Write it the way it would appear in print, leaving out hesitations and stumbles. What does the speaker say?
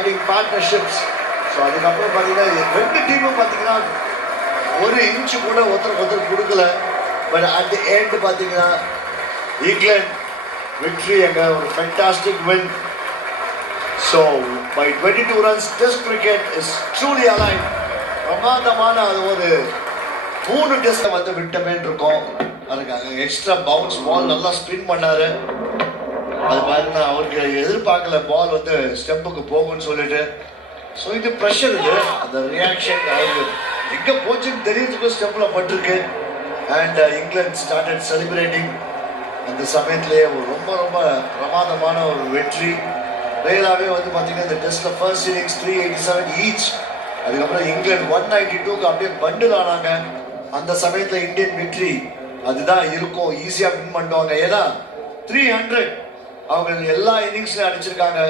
Fighting partnerships. So அதுக்கப்புறம் பார்த்தீங்கன்னா ரெண்டு டீமும் பார்த்தீங்கன்னா ஒரு இன்ச்சு கூட ஒருத்தருக்கு கொடுக்கல. பட் அட் தி எண்ட் பார்த்தீங்கன்னா இங்கிலாந்து விக்ட்ரி எங்க ஒரு fantastic win. So by 22 runs test cricket is truly alive. பிரமாதமான அது ஒரு 3 டெஸ்ட் வந்து விட்டமேன்னு இருக்கோம். அதுக்கு எக்ஸ்ட்ரா பவுன்ஸ் பால் நல்லா ஸ்பின் பண்ணாரு. அது பார்த்தீங்கன்னா அவருக்கு எதிர்பார்க்கல பால் வந்து ஸ்டெம்புக்கு போகும்னு சொல்லிட்டு. ஸோ இது ப்ரெஷர், இது அந்த ரியாக்ஷன் அவருக்கு எங்கே போச்சுன்னு தெரியறதுக்கு ஸ்டெம்பில் பட்டிருக்கு. And England started celebrating. அந்த சமயத்திலேயே ஒரு ரொம்ப ரொம்ப பிரமாதமான ஒரு வெற்றி. ரியலாகவே வந்து பார்த்தீங்கன்னா இந்த டெஸ்ட்டில் ஃபர்ஸ்ட் இன்னிங்ஸ் 387 ஈச். அதுக்கப்புறம் இங்கிலாந்து 192க்கு அப்படியே பண்டில் ஆனாங்க. அந்த சமயத்தில் இந்தியன் வெற்றி அதுதான் இருக்கும், ஈஸியாக வின் பண்ணுவாங்க. ஏன்னா 300 அவங்க எல்லா இன்னிங்ஸ்லையும் அடிச்சிருக்காங்க.